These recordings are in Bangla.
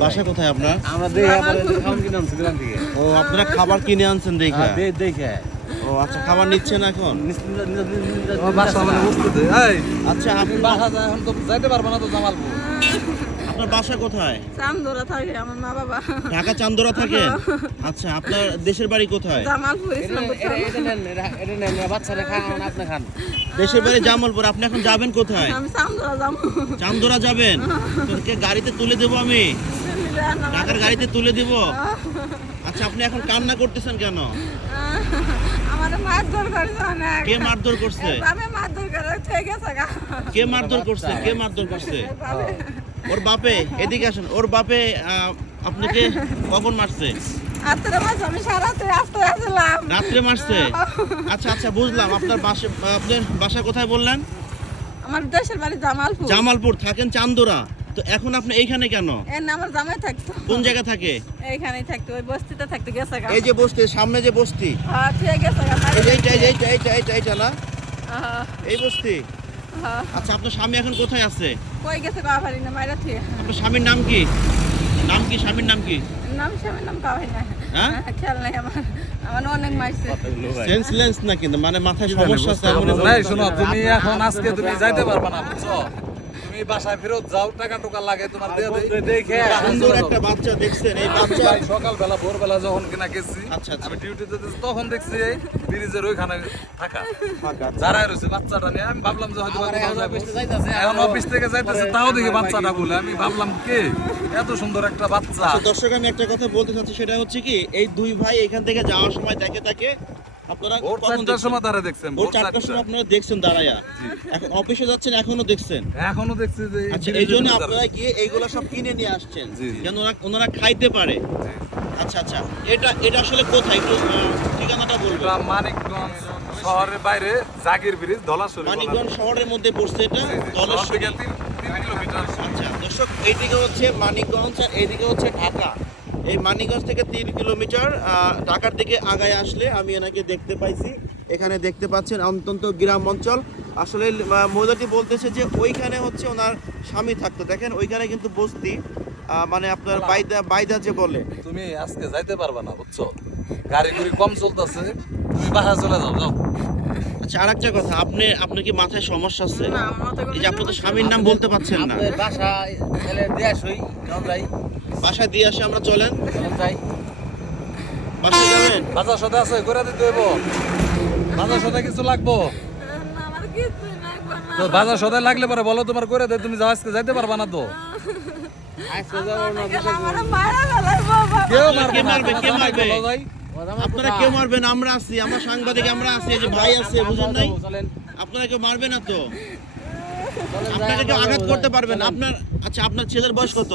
বাসা কোথায় আপনার? আমরা থেকে ও আপনারা খাবার কিনে আনছেন দেখে? হ্যাঁ, দে- দেখে। ও আচ্ছা খাবার নিচ্ছেন এখন? মানে আচ্ছা আপনি বাসা যায় এখন তো যাইতে পারবে না তো জামালপুর। আপনার বাসা কোথায়? চান্দরা থাকে আমার মা বাবা। ঢাকা চান্দোরা থাকে? আচ্ছা আপনার দেশের বাড়ি কোথায়? জামালপুর বাচ্চারা খান আপনি খান। দেশের বাড়ি জামালপুর আপনি এখন যাবেন কোথায়? আমি চান্দোরা যাব। চান্দোরা যাবেন? তোকে গাড়িতে তুলে দেবো আমি। ঢাকার গাড়িতে তুলে দিব। আচ্ছা আপনি এখন কান্না করতেছেন কেন? আমার মারধর করেছে অনেক। কে মারধর করছে? বাবে মারধর করে ঠিক আছে কে মারধর করছে? কে মারধর করছে? ওর বাপে এদিকে আসেন। ওর বাপে আপনাকে কখন মারছে? রাত্রে মারছে? আচ্ছা আচ্ছা বুঝলাম। আপনার বাসা আপনার বাসা কোথায় বললেন? আমার দেশের বাড়ি জামালপুর। জামালপুর থাকেন চান্দোরা। তো এখন আপনি এইখানে কেন? আমার জামাই থাকতো। কোন জায়গা থাকে? এইখানেই থাকতো ওই বস্তিতে থাকতো গেছে এই যে বস্তি সামনে যে বস্তি। হ্যাঁ ঠিক গেছে এই যে এইটা এই যে এইটা এইটা এইটা এইটা না? এই বস্তি। আচ্ছা আপনার স্বামী এখন কোথায় আছে? কই গেছে বাবা ভারি না মাইরা থুয়ে। আপনার স্বামীর নাম কি? নাম কি স্বামীর নাম কি? নাম স্বামীর নাম কাওয়াই না। হ্যাঁ? খেয়াল নাই আমার। আমার অনেক মাইছে সেন্সলেন্স না কিন্তু? মানে মাথায় সমস্যা আছে এমন এমন- নাই শোনো তুমি এখন আজকে তুমি যাইতে পারবে না বুঝছ? তুমি বাসায় ফেরত যাও টাকা টুকা লাগে তোমার দিয়ে। দেই দেখে সুন্দর একটা বাচ্চা দেখছেন এই বাচ্চা সকালবেলা ভোরবেলা যখন কিনা গেছি আচ্ছা, আচ্ছা। আমি ডিউটিতে তখন দেখছি এই ব্রিজের ওইখানে থাকা। যারা রয়েছে বাচ্চাটা নিয়ে আমি ভাবলাম যে হয়তো এখন অফিস থেকে যাইতেছে তাও দেখি বাচ্চাটা বলে। আমি ভাবলাম কে? এত সুন্দর একটা বাচ্চা। তো দর্শক আমি একটা কথা বলতে চাচ্ছি সেটা হচ্ছে কি এই দুই ভাই এখান থেকে যাওয়ার সময় দেখে তাকে আপনারা ভোর চারটার দেখছেন? সময় তারা দেখছেন ভোর ভোর চারটার সময় আপনারা দেখছেন দাঁড়ায়া। এখন অফিসে যাচ্ছেন এখনও দেখছেন। এখনও দেখছি যে আচ্ছা এই জন্য আপনারা গিয়ে এইগুলো সব কিনে নিয়ে আসছেন। যেন ওরা ওনারা খাইতে পারে। আচ্ছা আচ্ছা এটা এটা আসলে কোথায়? একটু ঠিকানাটা বলবেন। মানিকগঞ্জ শহরের বাইরে জাগির ব্রিজ ধলাশরী মানিকগঞ্জ শহরের মধ্যে পড়ছে এটা আচ্ছা দর্শক এইদিকে হচ্ছে মানিকগঞ্জ আর এইদিকে হচ্ছে ঢাকা। এই মানিকগঞ্জ থেকে তিন কিলোমিটার আহ, ঢাকার দিকে আগায় আসলে আমি এনাকে দেখতে পাইছি। এখানে দেখতে পাচ্ছেন অত্যন্ত গ্রাম অঞ্চল। আসলে মহিলাটি বলতেছে যে ওইখানে হচ্ছে ওনার স্বামী থাকতো। দেখেন ওইখানে কিন্তু বস্তি মানে আপনার বাইদা বাইদা যে বলে। তুমি আজকে যাইতে পারবে না বুঝছ? গাড়ি গুড়ি কম চলতেছে তুমি বাসা চলে যাও যাও। আচ্ছা আর একটা কথা আপনি আপনার কি মাথায় সমস্যা আছে? না আমার এই যে আপনি তো স্বামীর নাম বলতে পারছেন না। বাসা বাসায় দিয়ে আসে আমরা চলেন। যাই। যাবেন? বাজার সাথে আছে করে দিতে হইব। বাজার সাথে কিছু লাগবো? না, আমার কিছুই লাগবে তো বাজার সদায় লাগলে পরে বলো তোমার করে দে তুমি যাও আজকে যাইতে পারবা না তো। আপনারা কেউ মারবেন আমরা আছি আমরা সাংবাদিক আমরা আছি যে ভাই আছে বুঝুন নাই? আপনারা কেউ মারবে না তো? আপনাকে কেউ আঘাত করতে পারবেন আপনার আচ্ছা আপনার ছেলের বয়স কত?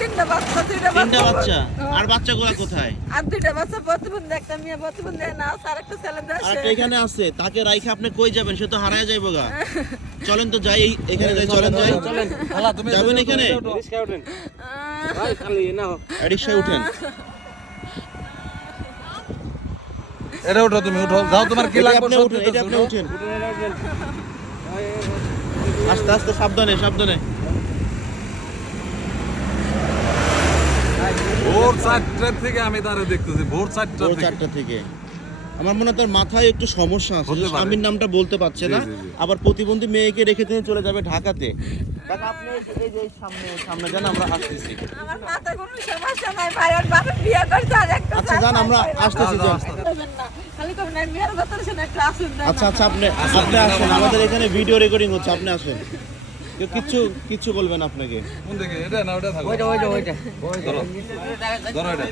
তিনটা বাচ্চা, হ্যাঁ। আর বাচ্চাগুলো কোথায়? আর দুইটা বাচ্চা প্রতিবন্ধী, একটা মেয়ে প্রতিবন্ধী, না, আর একটা ছেলে আর এখানে আছে তাকে রাইখে আপনি কই যাবেন? সে তো হারায় যাইব গা। চলেন তো যাই এখানে যাই চলেন যাই। যাবেন এখানে? ওঠো। রিস্কায় ভাই খালি না রিক্সায় উঠেন। এটা উঠো তুমি উঠো। যাও তোমার কি লাগবে আপনি উঠেন এটা আপনি উঠেন। আস্তে আস্তে সাবধানে সাবধানে। ভোর চারটার থেকে আমি তারে দেখতেছি ভোর চারটা ভোর থেকে। চারটা থেকে। আমার মনে হয় তার মাথায় একটু সমস্যা আছে। স্বামীর নামটা বলতে পারছে না। আবার প্রতিবন্ধী মেয়েকে রেখে তিনি চলে যাবে ঢাকাতে। কাকা আপনি এই যে- সামনে সামনে যান আমরা আসতেছি। আমার মাথায় কোনো সমস্যা নাই, ভাই, ওর বাপের বিয়ে করছে, আর একটা আচ্ছা যান আমরা আসতেছি যান। খালি করবেন না, মেয়ের ভেতরে সে একটা আচ্ছা আচ্ছা আপনি আপনি আসেন। আমাদের এখানে ভিডিও রেকর্ডিং হচ্ছে আপনি আসেন। কেউ কিচ্ছু কিচ্ছু বলবেন আপনাকে। কোন দিকে? এটা না ওটা থাকো। ওইটা ওইটা ওইটা। ধরো। ধরো এটা।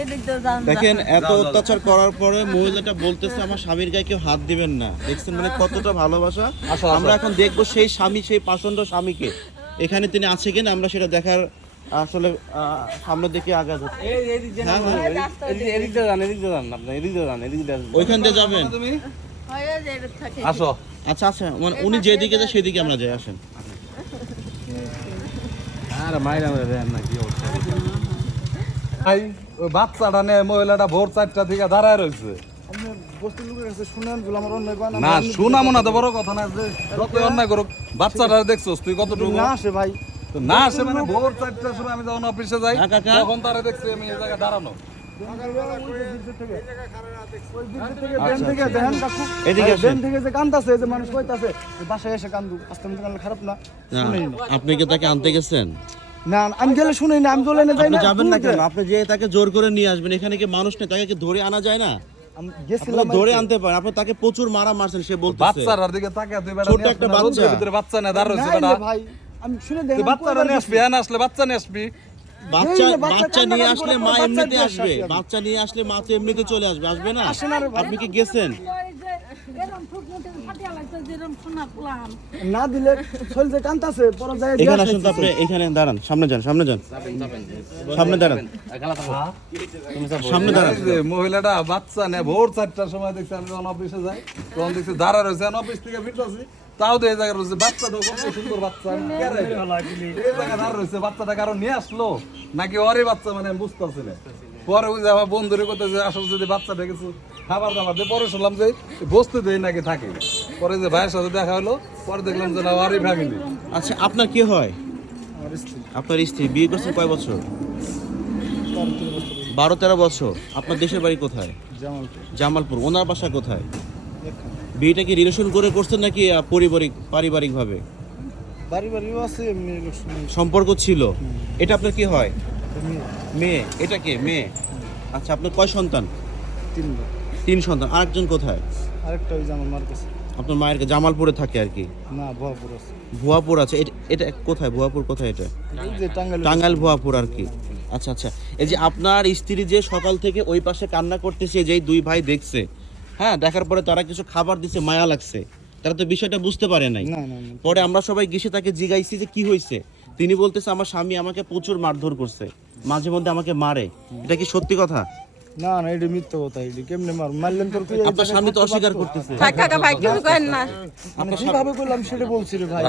এদিক দিয়ে যান, দেখেন এত অত্যাচার করার পরে মহিলাটা বলতেছে আমার স্বামীর গায়ে কেউ হাত দিবেন না। দেখছেন মানে কতটা ভালোবাসা। আমরা এখন দেখব সেই স্বামী সেই পাষণ্ড স্বামীকে। এখানে তিনি আছে কিনা আমরা সেটা দেখার আসলে আহ, সামনের দিকে আগে যাচ্ছি হ্যাঁ, হ্যাঁ, এদিক- দিয়ে যান এদিক দিয়ে যান। আপনি এদিক দিয়ে যান এদিক দিয়ে ওইখান দিয়ে যাবেন। আসো। আচ্ছা আচ্ছা মানে উনি যেদিকে যায় সেদিকে আমরা যাই আসেন। আর মাইরা মেরে দেন না কি অবস্থা? ভাই ওই বাচ্চাটা নিয়ে মহিলাটা ভোর চারটা থেকে দাঁড়ায় রয়েছে। না শোনা মনে তো বড় কথা না যে যত অন্যায় করুক বাচ্চাটা দেখছোস তুই কতটুকু? না আসে ভাই। তো না আসে মানে ভোর চারটার সময় আমি যখন অফিসে যাই কাকা। তখন তারা দেখছি আমি এই জায়গায় দাঁড়ানো। শুনেই না। আপনি কি তাকে আনতে গেছেন? না আমি গেলে শুনেই না আমি দোলে না যাই না যাবেন না কেন? আপনি যে তাকে জোর করে নিয়ে আসবেন এখানে কি মানুষ নেই? তাকে কি ধরে আনা যায় না? আমি আপনি গেছিলাম ধরে আনতে পারেন। আপনি তাকে প্রচুর মারা মারছেন সে বলতেছে। বাচ্চার দিকে তাকে তুই ছোট একটা বাচ্চা। ভিতরে বাচ্চা নিয়ে দাঁড় রয়েছে না ভাই আমি শুনে তুই দেখেন নিয়ে আসবি হ্যাঁ আসলে বাচ্চা নিয়ে আসবি। বাচ্চা বাচ্চা নিয়ে আসলে মা এমনিতে আসবে। বাচ্চা নিয়ে আসলে মা তো এমনিতে চলে আসবে আসবে না। আপনি কি গেছেন এরম ফুটমুটে ফাটিয়া লাগছে যেরম সোনা পোলাম না দিলে শৈল যে পরে যায় এখানে আসুন তো আপনি এখানে দাঁড়ান সামনে যান সামনে যান। সামনে দাঁড়ান। সামনে দাঁড়ান। মহিলাটা বাচ্চা নেয় ভোর চারটার সময় দেখছি আমি যখন অফিসে যাই তখন দেখছি দাঁড়া রয়েছে অফিস থেকে ফিরতেছি। তাও তো এই জায়গায় রয়েছে বাচ্চাটা কত সুন্দর বাচ্চা? এই দাঁড়া রয়েছে বাচ্চাটা কারও নিয়ে আসলো? নাকি ওরই বাচ্চা মানে আমি বুঝতেছি না। পরে ওই যে আমার বন্ধুরে করতে যে আসলে যদি বাচ্চাটা কিছু খাবার দাবার দিয়ে পরে শুনলাম যে বস্তু দেই নাকি থাকে। পরে যে ভাইয়ের সাথে দেখা হলো পরে দেখলাম যে না ওরই ফ্যামিলি আচ্ছা আপনার কি হয়? আপনার স্ত্রী বিয়ে করছেন কয় বছর? বারো তেরো বছর। আপনার দেশের বাড়ি কোথায়? জামালপুর। ওনার বাসা কোথায়? বিয়েটা কি রিলেশন করে করছেন নাকি পারিবারিক পারিবারিকভাবে? বাড়িও আছে এমনি সম্পর্ক ছিল। এটা আপনার কি হয়? মেয়ে, এটা কে? মেয়ে? আচ্ছা আপনার কয় সন্তান? তিনবার তিন সন্তান। আরেকজন কোথায়? আরেকটা ওই যে আমার মার কাছে। আপনার মায়ের কাছে জামালপুরে থাকে আর কি? না ভয়াপুর আছে। ভুয়াপুর আছে। এটা- এটা কোথায়? ভুয়াপুর কোথায় এটা? টাঙ্গাইল ভুয়াপুর আর কি। আচ্ছা আচ্ছা। এই যে আপনার স্ত্রী যে সকাল থেকে ওই পাশে কান্না করতেছে যেই দুই ভাই দেখছে হ্যাঁ দেখার পরে তারা কিছু খাবার দিছে মায়া লাগছে। তারা তো বিষয়টা বুঝতে পারে নাই। পরে আমরা সবাই গেছে তাকে জিগাইছি যে কি হয়েছে তিনি বলতেছে আমার স্বামী আমাকে প্রচুর মারধর করছে। মাঝে মধ্যে আমাকে মারে। এটা কি সত্যি কথা? না না এটা মিথ্যা কথা এটা কেমনে মার মারলেন তোর আপনার স্বামী তো অস্বীকার করতেছে। কাকা ভাই করেন না। কীভাবে করলাম সেটা বলছি রে ভাই।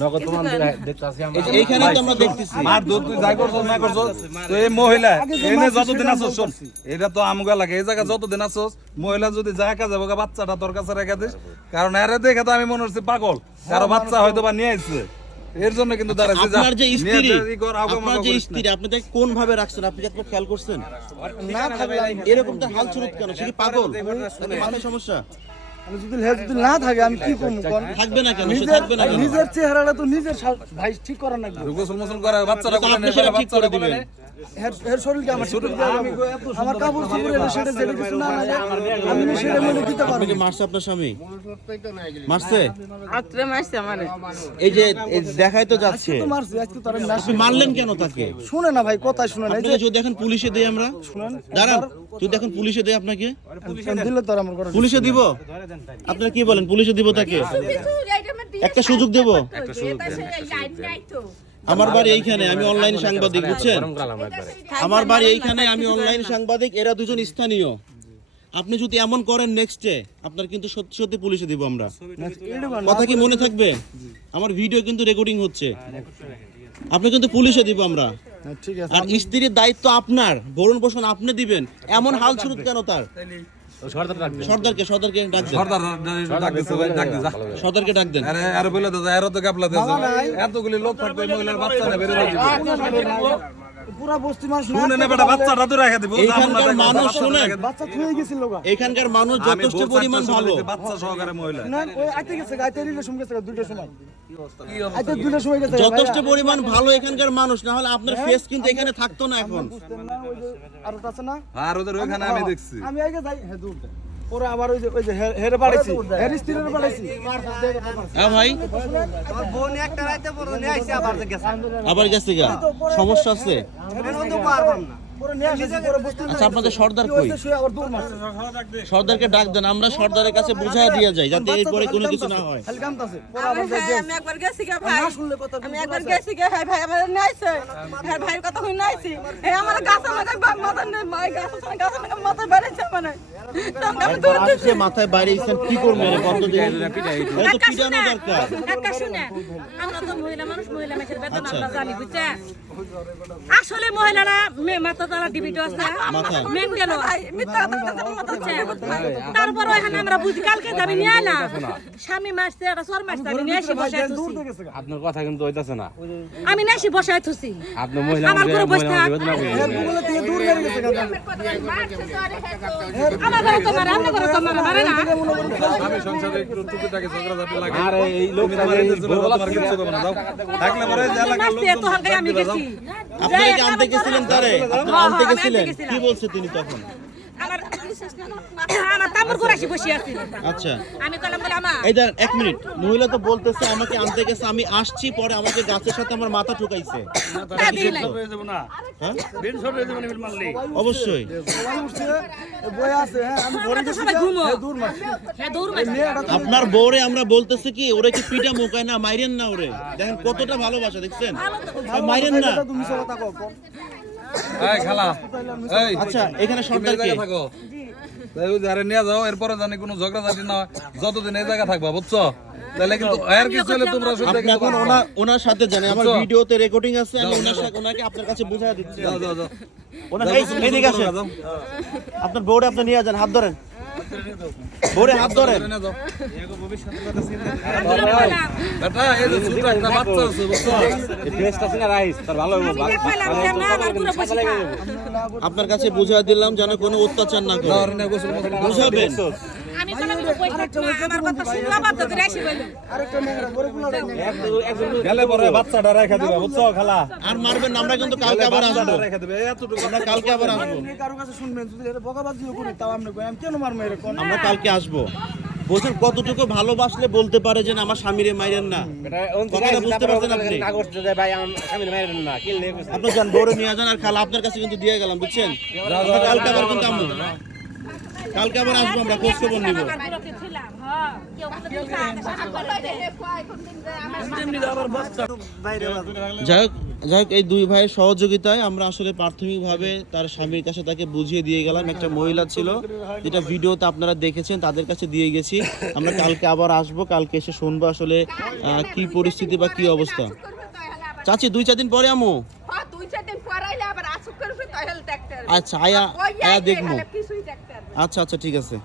নগদ প্রমাণ দেখতে আসি এই যে এইখানেই তো আমরা দেখতেছি। মার দুধ তুই যাই করছস না করছস। তো এই মহিলা এনে যতদিন আছস শোন এটা তো আমগা লাগে। এই জায়গা যতদিন আছস মহিলা যদি একা যাব বাচ্চাটা তোর কাছে রেখে দিস। কারণ এরে দেখে তো আমি মনে হচ্ছে পাগল। কারও বাচ্চা হয়তো বা নিয়ে আসছে এর জন্য কিন্তু দাঁড়াচ্ছে আপনার যে স্ত্রী আপনার যে স্ত্রী আপনি তাকে কোন ভাবে রাখছেন? আপনি কি একবার খেয়াল করছেন? না এরকম তো হাল চুরুত কেন? সে কি পাগল? মানে সমস্যা? আমি যদি হে যদি না থাকে আমি কি করব কোন থাকবে না কেন? সে নিজের থাকবে না কেন? নিজের চেহারাটা তো নিজের ভাই ঠিক করা লাগবে গোসল মোসল করে বাচ্চাটা তো করে আপনি নে, ঠিক করে দিবেন। হের- হের শরীরকে আমার ঠিক করে দেওয়া লাগবে। আমার কাপড় চোপড় এটা সেটা যেটা কিছু না লাগে আমি সেটা মেনে দিতে পারব কি মারছে আপনার স্বামী মারছে আত্রে মারছে আমারে এই যে দেখাই তো যাচ্ছে তো মারছি আজকে তো আপনি মারলেন কেন তাকে শুনে না ভাই কথা শুনে না যদি দেখেন পুলিশে দেই আমরা শুনেন দাঁড়ান যদি দেখেন পুলিশে দেই আপনাকে যে দিলে তো আমার করা পুলিশে দিব আপনারা কি বলেন পুলিশে দিব তাকে একটা সুযোগ দেব আমার বাড়ি এইখানে আমি অনলাইন সাংবাদিক বুঝছেন? আমার বাড়ি এইখানে আমি অনলাইন সাংবাদিক এরা দুজন স্থানীয়। আপনি যদি এমন করেন নেক্সটে আপনার কিন্তু সত্যি সত্যি পুলিশে দিব আমরা। কথা কি মনে থাকবে? আমার ভিডিও কিন্তু রেকর্ডিং হচ্ছে। আপনি কিন্তু পুলিশে দিব আমরা। ঠিক আছে। আর স্ত্রীর দায়িত্ব আপনার ভরণ পোষণ আপনি দিবেন। এমন হাল ছুরুত কেন তার? সর্দারকে সর্দারকে ডাক দেন। সর্দার ডাক দিছে ভাই, ডাক দে, যা। সর্দারকে ডাক দেন। আরে আরে বলে দাদা এরা তো দেছে এতগুলি লোক থাকবে মহিলার বাচ্চা পুরা বস্তি মানুষ শুনে নে বেটা বাচ্চাটা তো রেখে দিব। এইখানকার মানুষ শুনেন। বাচ্চা থুয়ে গেছিল গা এখানকার মানুষ যথেষ্ট পরিমাণ ভালো। বাচ্চা সহকারে মহিলা। না ওই আইতে গেছে গা, রিলেশন গেছে গা, সময়। যথেষ্ট পরিমাণ ভালো এখানকার মানুষ না হলে আপনার ফেস কিন্তু এখানে থাকতো না এখন। আর ওদের ওইখানে আমি দেখছি। আমি আগে যাই হ্যাঁ দূর। পরে আবার ওই যে ওই যে হের- হেরে বাড়াইছি। হের স্ত্রীর বাড়াইছি। হ্যাঁ ভাই। আবার গেছে। গা। সমস্যা আছে পরে নিয়ে আসছি পরে বস্তি আচ্ছা আপনাদের সর্দার কই? মারছে। সর্দারকে ডাক দেন আমরা সর্দারের কাছে বুঝাই দিয়ে যাই যাতে এরপরে কোনো কিছু না হয়। খালি কামতাছে পরে আমি আবার যাই ভাই, আমি একবার গেছি গা ভাই। না শুনলে কথা আমি একবার গেছি গা ভাই ভাই আমার নাইছে। ভাই ভাই কথা কই নাইছি। এই আমার গাছ আমাকে মাথা নেই মাই গাছ আছে গাছ আমাকে মাথা বেড়েছে মানে তখন আমি দূর আর সে মাথায় বাইরে কি করবে পিটানো দরকার। একটা শুনে আমরা তো মহিলা মানুষ মহিলা মানুষের বেতন আমরা জানি বুঝছেন? আসলে মহিলারা মেয়ে মাথা তালা ডিবিটো আছে। আচ্ছা, তারপর ওখানে আমরা বুঝি কালকে যাবি নিয়ে এলাম স্বামী মারছে একটা সর মারছে আমি নিয়ে এসে বসায় থুছি আপনার কথা কিন্তু হইতাছে না। আমি নিয়ে এসে বসায় থুছি আপনি মহিলা আমার মানুষ, ঘরে বসে মেরে গেছে আমার ঘরে তো মারে আমার ঘরে তো মারে মারে না। আমি সংসারে একটু টুকিটাকি ঝগড়াঝাটি লাগে আর এই তোমার জন্য বউ তোমার কিচ্ছু করবে না, যাও। থাকলে পরে যে মারছে লোকজন তখন আমি গেছি। আপনারা কি আনতে গেছিলেন তারে? আপনারা হ্যাঁ, আনতে আমি আনতে গেছিলেন? কি বলছে তিনি তখন? আমার আমার তাম্বুর করে বসে আছি। আচ্ছা। আমি কলাম বলে আমার এই দাঁড়ান এক মিনিট। মহিলা তো বলতেছে আমাকে আনতে গেছে আমি আসছি পরে আমাকে গাছের সাথে আমার মাথা ঠুকাইছে। হ্যাঁ? অবশ্যই। হ্যাঁ হ্যাঁ। আপনার বউরে আমরা বলতেছি কি ওরে কি পিঠা মোকায় না মাইরেন না ওরে। দেখেন কতটা ভালোবাসা দেখছেন? মাইরেন না। এই খালা এই। আচ্ছা এখানে সর্দার কে? থাকো। যারে নিয়ে যাও এরপরে জানি কোনো ঝগড়াঝাটি না যতদিন এই জায়গা থাকবা বুঝছ? তাহলে কিন্তু আর কিছু হলে তোমরা শুনতে আপনি এখন ওনার ওনার সাথে জানে আমার? ভিডিওতে রেকর্ডিং আছে আমি ওনার সাথে ওনাকে আপনার কাছে বুঝাই দিচ্ছি। যাও যাও যাও। ওনা এই এদিকে আসেন আপনার বোর্ডে আপনি নিয়ে যান হাত ধরেন। বউরে হাত ধরেন। আপনার কাছে বুঝা দিলাম যেন কোনো অত্যাচার না করো। বুঝাবেন বাচ্চাটা রেখে দিবা বুঝছ খালা? আর মারবেন আমরা কিন্তু কালকে আবার আসব। বাচ্চাটা রেখে দিবে এতটুকু আমরা কালকে আবার আসব। কারও কাছে শুনবেন যদি বকাবাজিও করি তাও আপনি কেন মারবো এরকম আমরা কালকে আসব। বলছেন কতটুকু ভালোবাসলে বলতে পারে যে আমার স্বামীরে মাইরেন না? কথাটা বুঝতে তারপরে পারছেন আপনি? কাগজ দিয়ে দেয়, ভাই আমার স্বামীর মাইরেন না কি লেগে যান বড় নিয়ে যান আর খালা আপনার কাছে কিন্তু দিয়ে গেলাম বুঝছেন? কালকে আবার কিন্তু আমবো কালকে আবার আসব আমরা খোঁজ খবর নিব। যাই হোক যাই হোক এই দুই ভাইয়ের সহযোগিতায় আমরা আসলে প্রাথমিকভাবে তার স্বামীর কাছে তাকে বুঝিয়ে দিয়ে গেলাম। একটা মহিলা ছিল যেটা ভিডিওতে আপনারা দেখেছেন তাদের কাছে দিয়ে গেছি। আমরা কালকে আবার আসব কালকে এসে শুনব আসলে কি পরিস্থিতি বা কি অবস্থা। চাচি দুই চার দিন পরে আমু? হ্যাঁ। আচ্ছা আয়া আয়া দেখব। আচ্ছা আচ্ছা ঠিক আছে।